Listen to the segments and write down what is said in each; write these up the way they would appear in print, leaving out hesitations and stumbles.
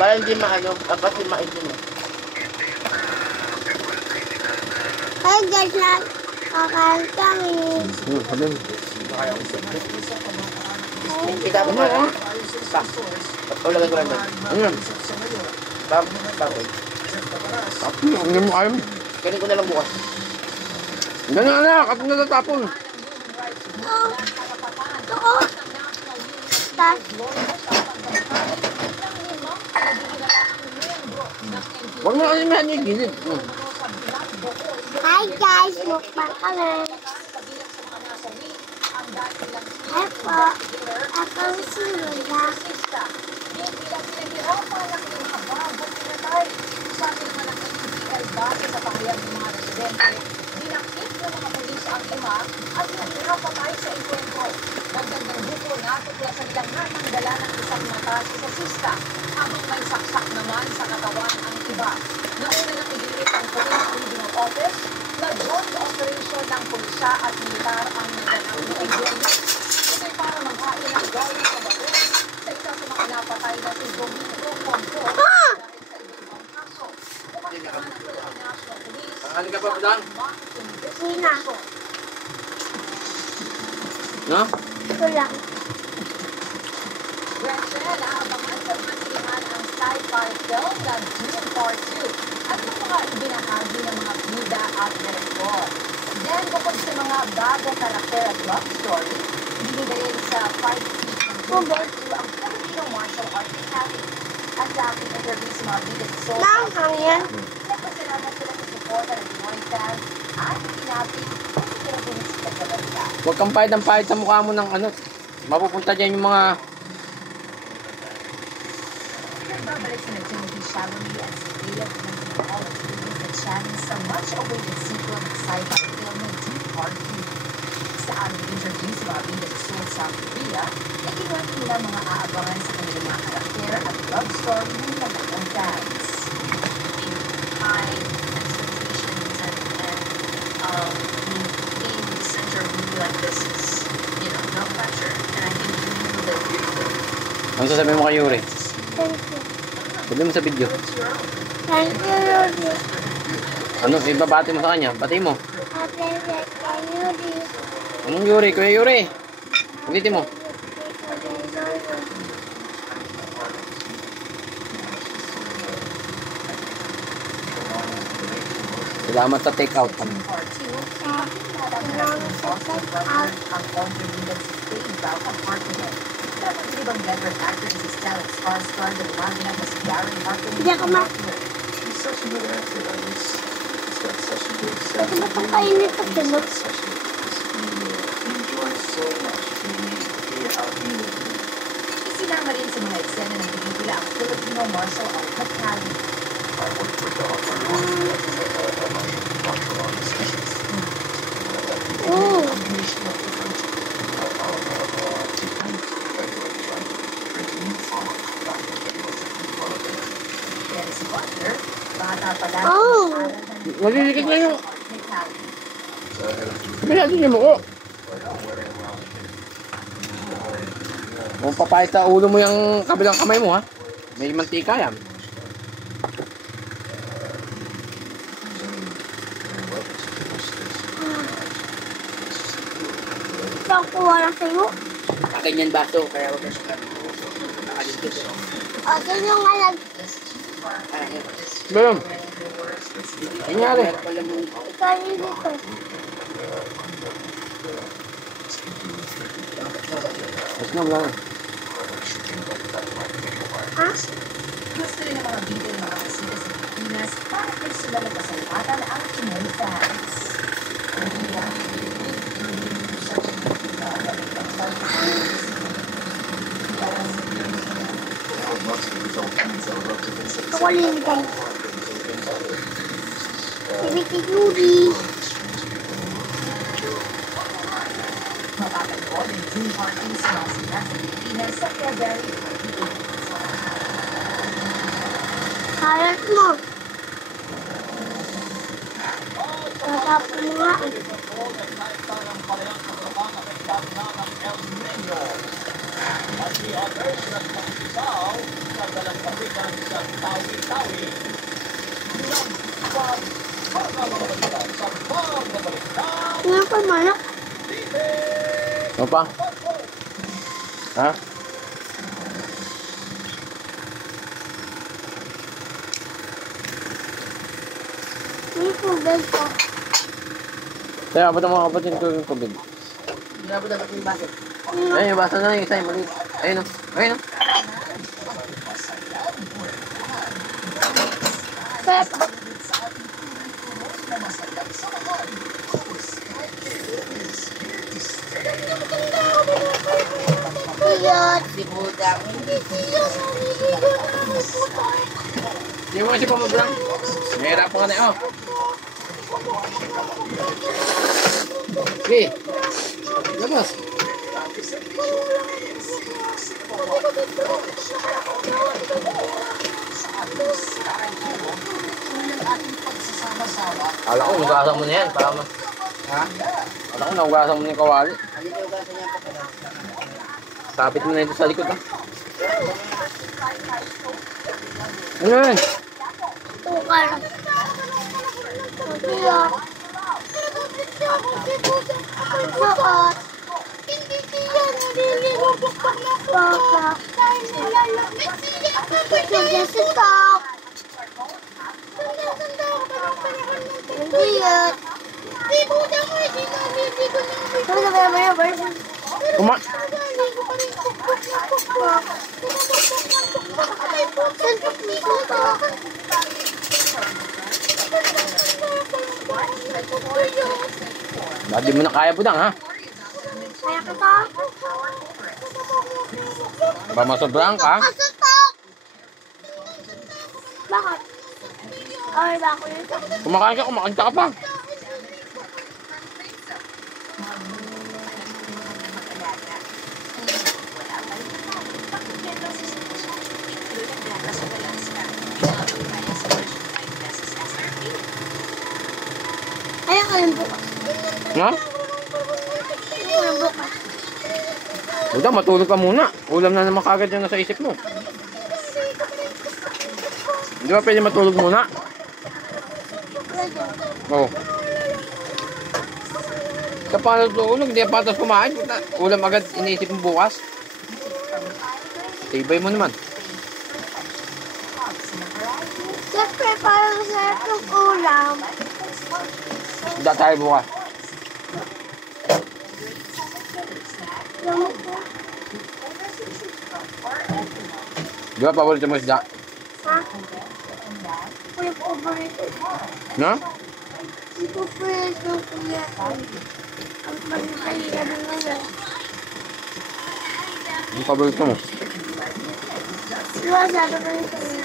Para hindi maano, kasi maitim eh. Ay, guys, kakain kami. Sabihin. Kita mo na. Pa. Ulagay ko lang doon. Ano yan? Bakit? Hindi mo kaya mo. Ganun ko na lang bukas. Ganyan anak, at natatapon. Oo. Huwag mo kasi mahan yung gilid. Hi guys, mukbang kami. Hi po. Ako si Lula. Base sa pahayag ng mga residente, dinakip ng mga pulis ang ima at pinapatay sa enkwentro. Dagdag ng grupo na tuklasan nilang natanggalan ng isang mata sa sasista habang may saksak naman sa katawan ang iba. Nauna nang igilit ang Police Regional Office na joint operation ng pulisya at militar ang naganap ng enkwentro. Ito ay para maghain ng galing sa batas sa isa sa mga napatay na si Domingo Ponco. Halika pa po dang. Sina. No? Ito lang. Gretchen, abangan sa mga sinihan ang sci-fi film na Dune Part 2 at ang mga ibinahagi ng mga bida at direktor. Then, bukod sa mga bagong karakter at love story, binigay sa 5 Dune Part 2 ang Filipino Martial Arts Academy. At sa aking interview sa mga bida sa Soul Langhang yan. nagpasalamat sila sa suporta ng Pinoy fans at pinapit ang Philippines sa kabalita. Huwag kang pahit ang pahit sa mukha mo ng ano. Mapupunta dyan yung mga... Nagbabalik sa Timothy Chalamet at si Bea Pinagmahal at Philippines na challenge sa much-awaited sequel ng sci-fi film na Dune Part 2. Sa aming interview sa mga bida sa Seoul, South Korea, nakikwento nila mga aabangan sa kanilang mga karakter at love story ng dalawang fans. High expectations and being the center of a movie like this is, no pressure. And I think you handled it beautifully. Ano sasabihin mo kay Yuri? Thank you. Sabihin mo sa video. Thank you, Rudy. Ano, ibabati mo sa kanya? Bati mo. Happy birthday, Rudy. Anong Yuri? Kuya Yuri. Ulitin mo. Salamat sa take out. Dune Part 2, ang contributed sa stage bout ang Harkonnen. Dapat ibang veteran actor si Stellan Skarsgård na lumaganap na si Gary Harkonnen. Hindi ako ma... He's such a good actor. He's got such a good Ito sense ba of itong humor. kainit at tulog? He enjoys so much being out here. Isinama rin sa mga eksena ng pelikula ang Filipino Martial Arts Academy. I worked for Don on my martial arts sessions. Oo. Combination of different techniques, like trying to create a new form of combat. Pero si Butler, bata pa lang Oh. Nalilikit na yung... Academy. Sabi natin yung muko. Kung papahit sa ulo mo yung kabilang kamay mo ha. May mantika yan. Ito ang kuha lang sa'yo. Ganyan baso, kaya wag na siya. Nakaligid eh. O, ito yung alag. Ganyan. Nangyari. Ikaw yung dito. Mas na wala. Ha? Gusto rin ng mga bida ng mga kasita sa Pilipinas para personal na pasalamatan ang Pinoy fans. Ako rin guys. Ibig Rudy. Mapapanood ang Dune Part 2 sa mga sina sa Pilipinas sa February 28. Kalat mo. Tatapon mo nga. At the others nagpagsisaw sa Ano pa manok? Ano pa? Ha? May tubig pa. Kaya abot ang mga kapatid ko yung tubig. Grabe dapat yung bakit. Ayun, yung basa na yung isa yung maliit. Ayun o. Ayun o. Pepa. Iyot. Si Buda. Hindi mo kasi pamabrang. Mahirap ka na eh. Oh. Okay. Labas. Kala ko, nugasan mo na yan. Para mas... Ha? Kala ko, nugasan mo na yung kawali. Halika yung gasa niya pa pala. Tapit mo na ito sa likod. Ha? Ano yun? Tukar. Iyot. Suot. Papa. Sugat sa top. Iyot. Kuma... Bakit di mo na kaya budang, ha? Kaya ka pa? Ba masobrang ka? Kasutok! Bakit? Ay, bako yun. Kumakain ka, kumakanta ka pa. Kaya ka yung bukas. Ha? Kaya ka yung bukas. Budang, matulog ka muna. Ulam na naman kagad yung nasa isip mo. Di ba pwede matulog muna? Oo. Sa paano tulog, hindi patas kumain. Ulam agad iniisip mo bukas. Tibay mo naman. Siyempre, parang masarap yung ulam. Handa tayo bukas. Lamok ko. Di ba paborito mo isda? Ha? Ako yung paborito. No? Yung paborito ng kuya. Ang pagkakaliga ng ngayon. Yung paborito mo? Diba sabi ko yung kuya?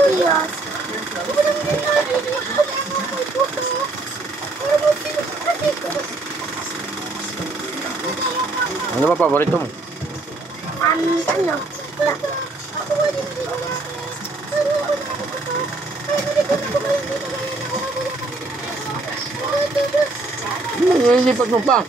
Iyot. Ano ba paborito mo? Ano? Nililipat mo pa.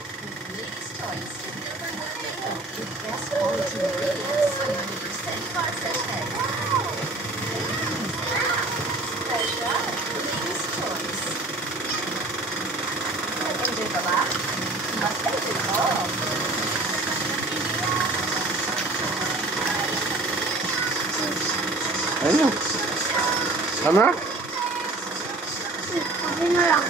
Ano? Tama? Sabi na lang.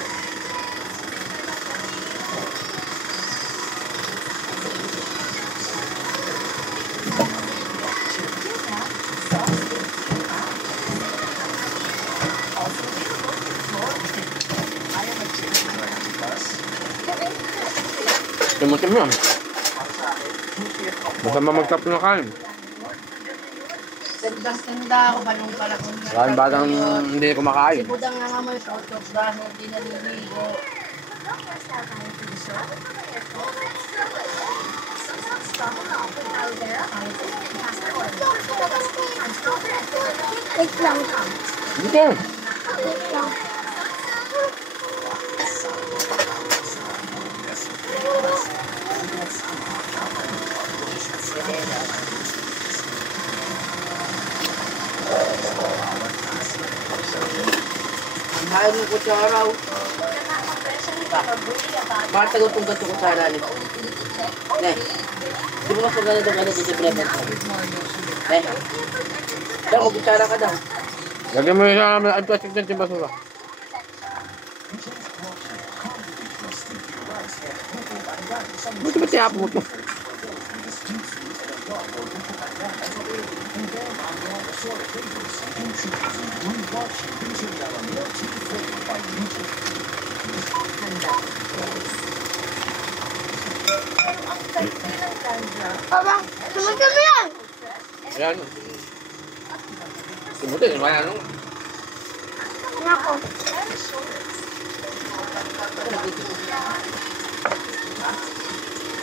Tumutim yan. Basta mamagtap na kain. Tanda ako pa nung pala kung Maraming batang hindi kumakain. si Budang nga naman sa utok dahil hindi naliligo. Wait lang. Dito. Wait lang. Kain mo kutsara. Matagot kong gato kutsara ni. Ne. Di mo mas maganda daw ano dito pala. Ne. Daw, kutsara ka daw. Lagyan mo yung ang plastic ng basura. Buti ba tiyapo mo ito? Papa, sumunod mo yan. Ayan. Sumutin, wala nung. Nako.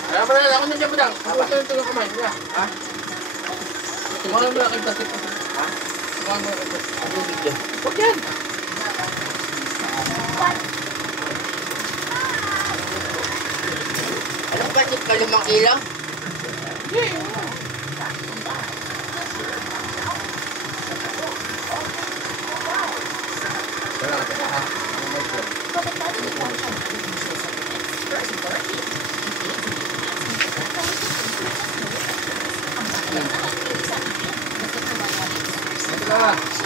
Kaya pala ako nandiyan ba lang? Ako ito yung kamay. Ha? Tumangan mo lang kay plastic. Ha? Tumangan mo lang kay plastic. Ang tubig dyan. Huwag yan. Anong budget ka 5 kilo? Ito na.